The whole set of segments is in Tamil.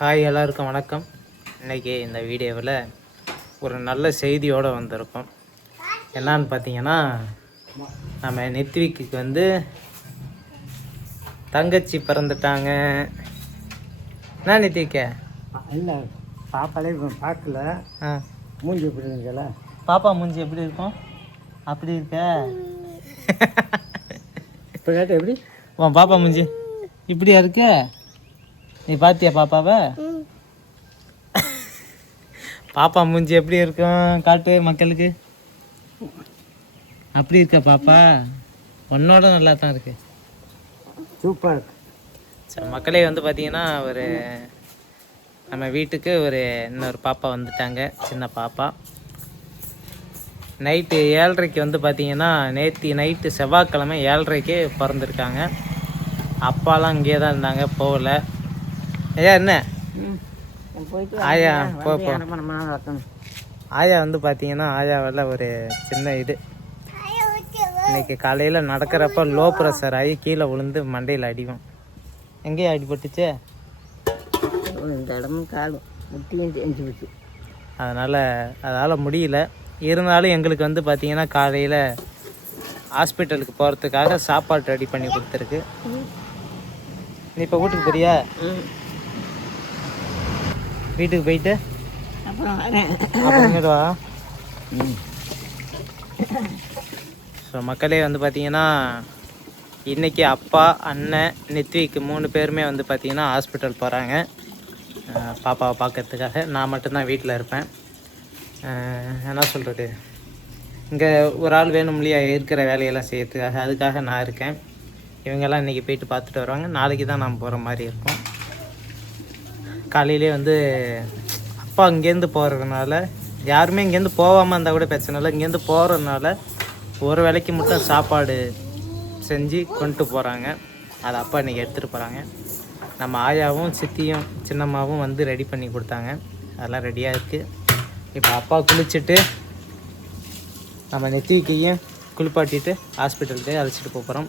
ஹாய், எல்லாருக்கும் வணக்கம். இன்றைக்கி இந்த வீடியோவில் ஒரு நல்ல செய்தியோடு வந்திருக்கோம். என்னான்னு பார்த்தீங்கன்னா, நம்ம நெத்விக்கு வந்து தங்கச்சி பிறந்துட்டாங்க. என்ன நெத்விக்க? இல்லை, பாப்பாலே பார்க்கல. மூஞ்சி எப்படி இருக்குல்ல? பாப்பா மூஞ்சி எப்படி இருக்கும்? அப்படி இருக்க. இப்போ கேட்ட எப்படி உன் பாப்பா மூஞ்சி இப்படியா இருக்க? நீ பார்த்தியா பாப்பாவை? பாப்பா மூஞ்சி எப்படி இருக்கும் காட்டு மக்களுக்கு. அப்படி இருக்க பாப்பா? உன்னோட நல்லா தான் இருக்கு. சூப்பர். சரி மக்களே, வந்து பார்த்தீங்கன்னா நம்ம வீட்டுக்கு இன்னொரு பாப்பா வந்துட்டாங்க, சின்ன பாப்பா. நைட்டு 7:30 வந்து பார்த்தீங்கன்னா, நேற்று நைட்டு செவ்வாய்க்கிழமை 7:30 பிறந்திருக்காங்க. அப்பாலாம் இங்கே தான் இருந்தாங்க, போகல. ஐயா என்ன ஆயா போ. ஆயா வந்து பார்த்தீங்கன்னா, ஆயாவில் ஒரு சின்ன இன்னைக்கு காலையில் நடக்கிறப்ப லோ ப்ரெஷர் ஆகி கீழே விழுந்து மண்டையில் அடிக்கும். எங்கேயும் அடிபட்டுச்சு? இந்த இடமும் காலும் முட்டியும் செஞ்சு போச்சு. அதால் முடியல. இருந்தாலும் எங்களுக்கு வந்து பார்த்தீங்கன்னா, காலையில் ஹாஸ்பிட்டலுக்கு போகிறதுக்காக சாப்பாடு ரெடி பண்ணி கொடுத்துருக்கு. நீ இப்போ வீட்டுக்கு போறியா? வீட்டுக்கு போயிட்டு அப்புறமேட்டு வா. ஸோ மக்களே, வந்து பார்த்தீங்கன்னா, இன்றைக்கி அப்பா, அண்ணன், நெத்விக்கு 3 பேருமே வந்து பார்த்திங்கன்னா ஹாஸ்பிட்டல் போகிறாங்க பாப்பாவை பார்க்கறதுக்காக. நான் மட்டும்தான் வீட்டில் இருப்பேன். என்ன சொல்கிறது, இங்கே ஒரு ஆள் வேணும் இல்லையா இருக்கிற வேலையெல்லாம் செய்யறதுக்காக. அதுக்காக நான் இருக்கேன். இவங்கெல்லாம் இன்றைக்கி போயிட்டு பார்த்துட்டு வருவாங்க. நாளைக்கு தான் நான் போகிற மாதிரி இருக்கும். காலையிலே வந்து அப்பா இங்கேருந்து போகிறதுனால, யாருமே இங்கேருந்து போகாமல் இருந்தால் கூட பிரச்சனை இல்லை. இங்கேருந்து போகிறதுனால ஒரு வேளைக்கு மட்டும் சாப்பாடு செஞ்சு கொண்டு போகிறாங்க. அதை அப்பா இன்றைக்கி எடுத்துகிட்டு போகிறாங்க. நம்ம ஆயாவும் சித்தியும் சின்னம்மாவும் வந்து ரெடி பண்ணி கொடுத்தாங்க. அதெல்லாம் ரெடியாக இருக்குது. இப்போ அப்பா குளிச்சுட்டு நம்ம நெத்திவிக்கையும் குளிப்பாட்டிட்டு ஹாஸ்பிட்டலுக்கு அழைச்சிட்டு போகிறோம்.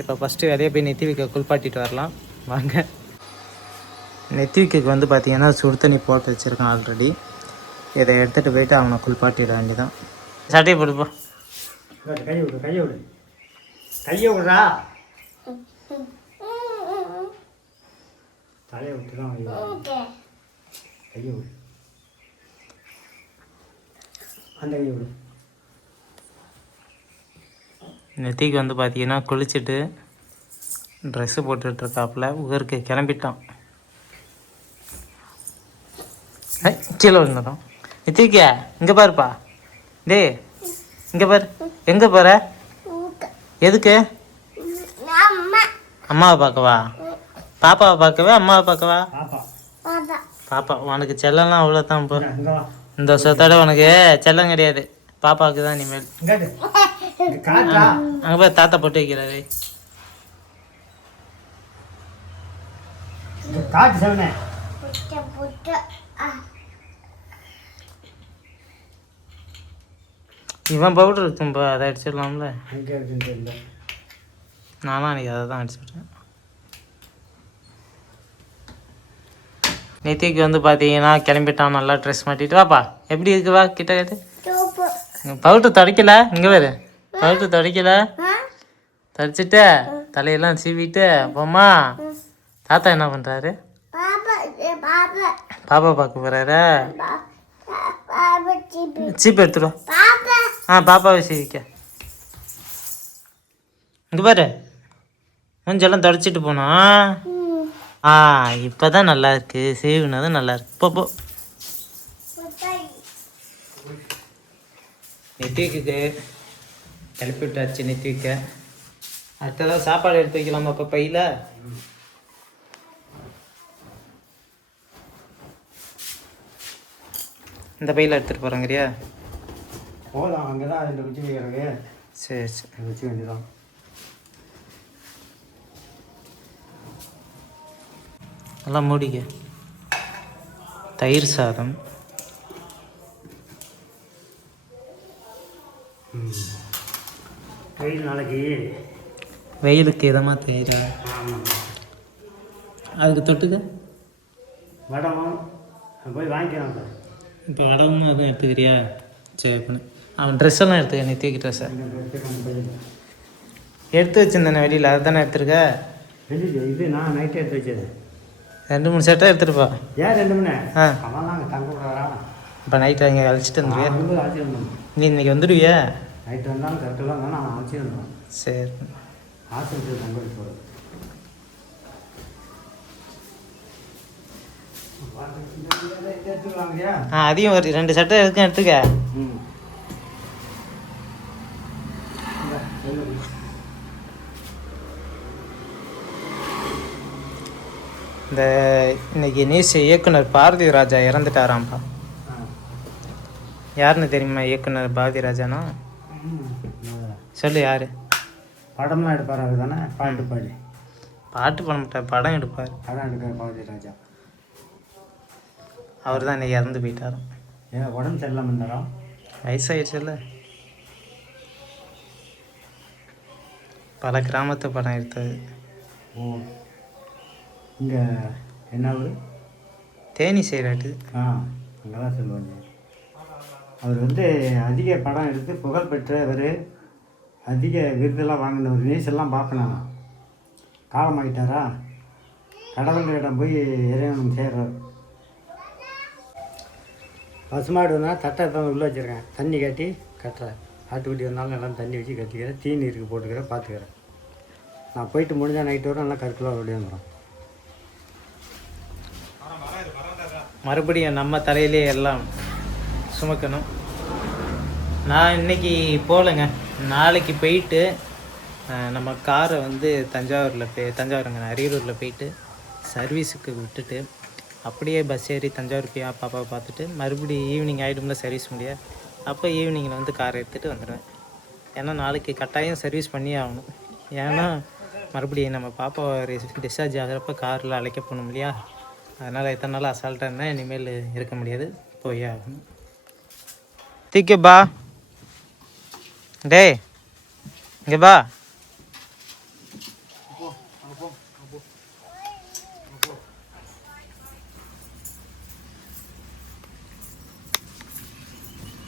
இப்போ ஃபஸ்ட்டு வேலையை போய் நெத்திவிக்கை குளிப்பாட்டிட்டு வரலாம் வாங்க. நெத்திவிக்கு வந்து பார்த்தீங்கன்னா சுடு தண்ணி போட்டு வச்சுருக்கான் ஆல்ரெடி. இதை எடுத்துகிட்டு போயிட்டு அவனை குளிப்பாட்டிட வேண்டியதான். சட்டையை போடுப்போ. கையை விடு, கையை விடு, கையை விடுறா. தலையை விட்டு தான் கையை விடு, அந்த கையை விடு. நெத்திக்கு வந்து பார்த்தீங்கன்னா குளிச்சுட்டு ட்ரெஸ்ஸு போட்டுட்ருக்காப்புல. ஊருக்கு கிளம்பிட்டான். கீழே விழுந்துடும். நித்திவிக்கா இங்கே பாருப்பா. டே இங்கே பாரு. எங்கே போகிற? எதுக்கு? அம்மாவை பார்க்கவா? பாப்பாவை பார்க்கவே அம்மாவை பார்க்கவா? பாப்பா உனக்கு செல்லம்லாம் அவ்வளோதான். போ, இந்த வருஷத்தோட உனக்கு செல்லம் கிடையாது. பாப்பாவுக்கு தான் இனிமேல். அங்கே போய் தாத்தா போட்டு வைக்கிறாரு. இவன் பவுடர் இருக்கும்பா, அதை அடிச்சிடலாம்ல. நானும் அன்றைக்கி அதை தான் அடிச்சுட்டேன். நெத்திக்கு வந்து பார்த்தீங்கன்னா கிளம்பிட்டான். நல்லா ட்ரெஸ் மாட்டிட்டு வாப்பா. எப்படி இருக்கு வா கிட்ட கேட்டு. பவுடர் துடைக்கல. இங்கே வேறு பவுடர் துடைக்கல. துடைச்சிட்டு தலையெல்லாம் சீவிட்டு போமா. தாத்தா என்ன பண்ணுறாரு? பாப்பா பார்க்க போகிறாரு. சீப்பு எடுத்துடும். பாப்பாவை சீவிக்க. இங்கே பாரு, மூஞ்செல்லாம் தொடச்சிட்டு போனோம். இப்போ தான் நல்லா இருக்கு. சேவினதும் நல்லா இருக்கு. போ நெத்திக்கு கிளப்பி விட்டாச்சு. நெத்திக்க அடுத்ததான் சாப்பாடு எடுத்து வைக்கலாமா இப்போ பையில்? இந்த பையில் எடுத்துகிட்டு போகிறேங்கிறியா? போகலாம், அங்கே தான் 2 குச்சி வைக்கிறாங்க. சரி சரி, வச்சு வேண்டியதான். நல்லா மூடிக்க. தயிர் சாதம். வெயில் நாளைக்கு வெயிலுக்கு இதமாக தயிரா? அதுக்கு தொட்டுக்க வடமும் போய் வாங்கிக்கலாம். இப்போ வடமும் எதுவும் எடுத்துக்கிறியா? சரி பண்ணு. அவன் ட்ரெஸ் எல்லாம் எடுத்துக்க, நீ தூக்கி ட்ரெஸ்ஸை எடுத்து வச்சுருந்தேண்ணே வெளியில், அதை தானே எடுத்துருக்க? வெளியில் இது நான் நைட்டே எடுத்து வச்சது. 2-3 செட்டாக எடுத்துருப்பா. ஏன் 2 மணி? ஆ, அவன்லாம் அங்கே தங்க விடுறாரா? இப்போ நைட்டு அங்கே அழைச்சிட்டு வந்துடுவியா? அழைச்சி வந்தோம். நீ இன்னைக்கு வந்துடுவியா? நைட்டு வந்தாலும் கரெக்டாக தான் நான் அழைச்சி வந்தோம். சரி. ஹாஸ்பிட்டல் தங்க வைக்க போகிறேன். எடுத்துக்கலாங்கய்யா? ஆ, அதையும் ஒரு 2 செட்டை எதுக்கும் எடுத்துக்க. ம். இந்த இன்னைக்கு நியூஸ் இயக்குனர் பாரதி ராஜா இறந்துட்டாராம்ப்பா. யாருன்னு தெரியுமா இயக்குனர் பாரதி ராஜானா? சொல்லு யாரு? படம்லாம் எடுப்பார் அவர் தானே? பாட்டு பாடி பாட்டு பண்ண மாட்டார், படம் எடுப்பார். படம் எடுக்கிற பாரதி ராஜா. அவர் தான் இன்னைக்கு இறந்து போயிட்டாராம். ஏன் உடம்பு சரியில்லாமல் இருந்தாரா? வயசாயிடுச்சுல்ல. பல கிராமத்து படம் எடுத்தது. ஓ, இங்கே என்ன ஊர்? தேனி சைடாட்டு. ஆ, அங்கே தான் சொல்லுவாங்க. அவர் வந்து அதிக படம் எடுத்து புகழ் பெற்றவர், அதிக விருதெல்லாம் வாங்கினவர். நியூஸ் எல்லாம் பார்ப்பேன் நான். காலமாகிட்டாரா? கடவுளிடம் போய் இறைவன் சேர்றார். பசுமாடு வந்தால் தட்டை தான் உள்ளே வச்சுருக்கேன், தண்ணி கட்டி கட்டுறேன். ஆட்டுக்குட்டி வந்தாலும் எல்லாம் தண்ணி வச்சு கட்டிக்கிறேன், தீனி இருக்கு போட்டுக்கிறேன், பார்த்துக்கிறேன். நான் போயிட்டு முடிஞ்சால் நைட்டு வரும் நல்லா கருக்கெல்லாம் அப்படியே வந்துடும். மறுபடியும் நம்ம தலையிலே எல்லாம் சுமக்கணும். நான் இன்னைக்கு போகலைங்க, நாளைக்கு போயிட்டு நம்ம காரை வந்து தஞ்சாவூருங்க அரியலூரில் போயிட்டு சர்வீஸுக்கு விட்டுட்டு அப்படியே பஸ் ஏறி தஞ்சாவூர் போய் பாப்பாவை பார்த்துட்டு மறுபடியும் ஈவினிங் ஆகிடும்ல சர்வீஸ் முடியாது. அப்போ ஈவினிங்கில் வந்து காரை எடுத்துகிட்டு வந்துடுவேன். ஏன்னா நாளைக்கு கட்டாயம் சர்வீஸ் பண்ணியே ஆகணும். ஏன்னா மறுபடியும் நம்ம பாப்பாவை டிஸ்சார்ஜ் ஆகிறப்ப காரில் அழைக்க போகணும் இல்லையா? அதனால் இத்தனை நாள் அசால்ட்டாக இருந்தேன், இனிமேல் இருக்க முடியாது, போயே ஆகணும். தீக்கு பா, டே இங்கே பா.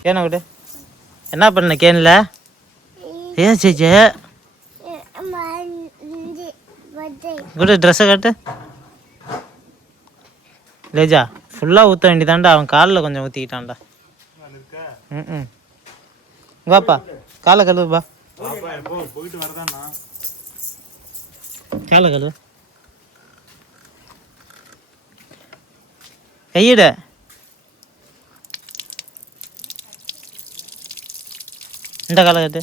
கேன விடு. என்ன பண்ண கேனில்? ஏன் சேச்சே குடு, ட்ரெஸ்ஸை கட்டு. லேஜா ஃபுல்லாக ஊற்ற வேண்டியதாண்டா, அவன் காலில் கொஞ்சம் ஊற்றிக்கிட்டான்டா. ம், வாப்பா காலை கழுவுப்பா. காலை கழுவு. கையிட இந்த காலை கட்டு.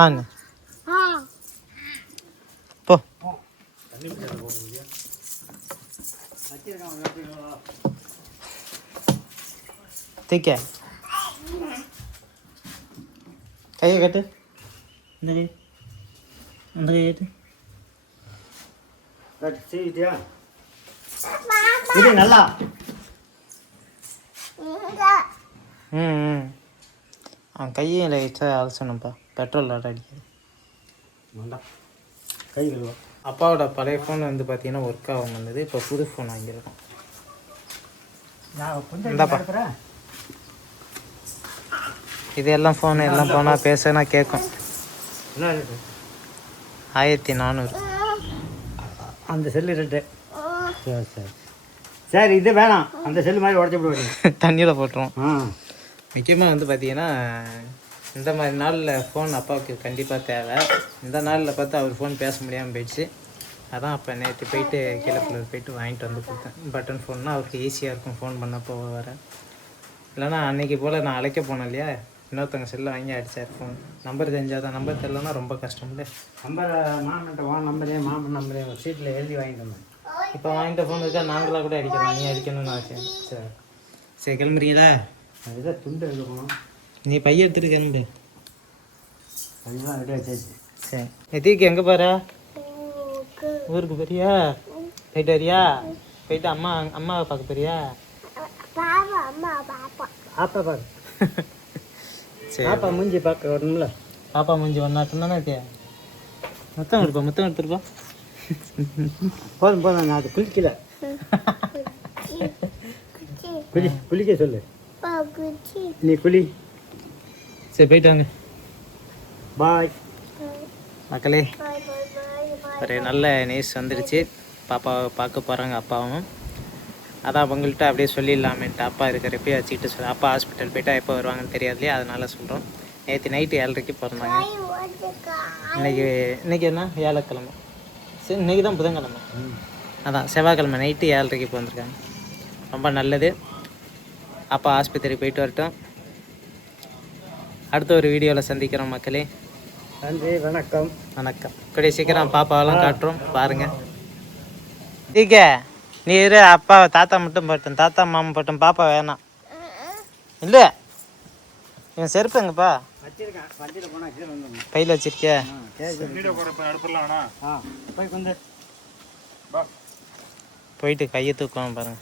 ஆங்க போ. தீக்க கையை கட்டு. இந்த கை, அந்த கை கட்டு. செய்யிட்டியா? இது நல்லா. ம், அவன் கையை லைட்டாக அலசணும்ப்பா, பெட்ரோல் லாட் அடிக்குது. கை கழுவா. அப்பாவோட பழைய ஃபோன் வந்து பார்த்தீங்கன்னா ஒர்க் ஆகும் வந்தது. இப்போ புது ஃபோன் வாங்கியிருக்கோம். இந்தாப்பா, இதெல்லாம் ஃபோனு எல்லாம் போனால் பேசினா கேட்கும். 1400 அந்த செல்லு ரேட்டு. சரி சரி சரி, இது வேணாம், அந்த செல்லு மாதிரி உடச்சி விடுவாங்க. தண்ணியில் போட்டுருவோம். ஆ, முக்கியமாக வந்து பார்த்தீங்கன்னா இந்த மாதிரி நாளில் ஃபோன் அப்பாவுக்கு கண்டிப்பாக தேவை. இந்த நாளில் பார்த்து அவர் ஃபோன் பேச முடியாமல் போயிடுச்சு. அதான் அப்போ நேற்று போயிட்டு கீழப்பள்ளூர் போயிட்டு வாங்கிட்டு வந்து கொடுத்தேன். பட்டன் ஃபோன்னா அவருக்கு ஈஸியாக இருக்கும் ஃபோன் பண்ண போக வர. இல்லைனா அன்றைக்கி போல் நான் அழைக்க போனேன் இல்லையா, இன்னொருத்தவங்க செல்லை வாங்கி அடித்தார் ஃபோன். நம்பர் தெரிஞ்சால் தான், நம்பர் தெரியலன்னா ரொம்ப கஷ்டம் இல்லை. நம்பர் மாமன்ட்ட மாமன் நம்பரே ஒரு சீட்டில் எழுதி வாங்கிட்டு வந்தேன். இப்போ வாங்கிட்ட ஃபோன் இருக்கா, நாங்களாக கூட அடிக்கலாம், நீ அடிக்கணும்னு அவசியம். சரி சரி, கிளம்புறீங்களா? அதுதான் துண்டு எழுதணும். நீ பைய எடுத்துட்டு கிளம்பு. அதுதான் ரெடி ஆச்சு. சரி, நெத்திக்கு எங்கே போகிற? ஊருக்கு போறியா? போயிட்டு வரியா? போயிட்டு அம்மாவை பார்க்க போறியா? ஆப்பா பாரு. சரி பாப்பா மூஞ்சி பார்க்க வரணும்ல. பாப்பா மூஞ்சி ஒன்னாட்டம் தானே இருக்கியா? முத்தம் எடுத்துருப்பா. போதும் நான் அது குளிக்கல. குளிக்க சொல்லு. நீ குளி. சரி போயிட்டு வாங்க பாய் மக்களே. ஒரு நல்ல நியூஸ் வந்துடுச்சு. பாப்பாவை பார்க்க போகிறாங்க அப்பாவும். அதான் அவங்கள்ட்ட அப்படியே சொல்லிடலாமேன்ட்டு. அப்பா இருக்கிறப்பயே வச்சுக்கிட்டு சொல்லி அப்பா ஹாஸ்பிட்டல் போயிட்டா எப்போ வருவாங்கன்னு தெரியாது இல்லையா, அதனால சொல்கிறோம். நேற்று நைட்டு 7:30 பிறந்தாங்க. இன்னைக்கு என்ன வியாழக்கிழமை. சரி இன்றைக்கி தான் புதன்கிழமை. அதான் செவ்வாய்க்கிழமை நைட்டு 7:30 வந்திருக்காங்க. ரொம்ப நல்லது. அப்பா ஆஸ்பத்திரி போயிட்டு வரட்டும். அடுத்த ஒரு வீடியோவில் சந்திக்கிறோம் மக்களே. நன்றி, வணக்கம். வணக்கம். கூடிய சீக்கிரம் பாப்பாவெல்லாம் காட்டுறோம் பாருங்கள். டீக்கே நீ இரு. அப்பா தாத்தா மட்டும் போட்டோம், தாத்தா மாமா போட்டோம், பாப்பா வேணாம். இல்லை இவன் செருப்பு எங்கப்பா? வச்சிருக்கேன், வண்டியில் போனால் கீழே வந்து பையில் வச்சிருக்கியா? போய் கொண்டு போயிட்டு கையை தூக்குவான் பாருங்க.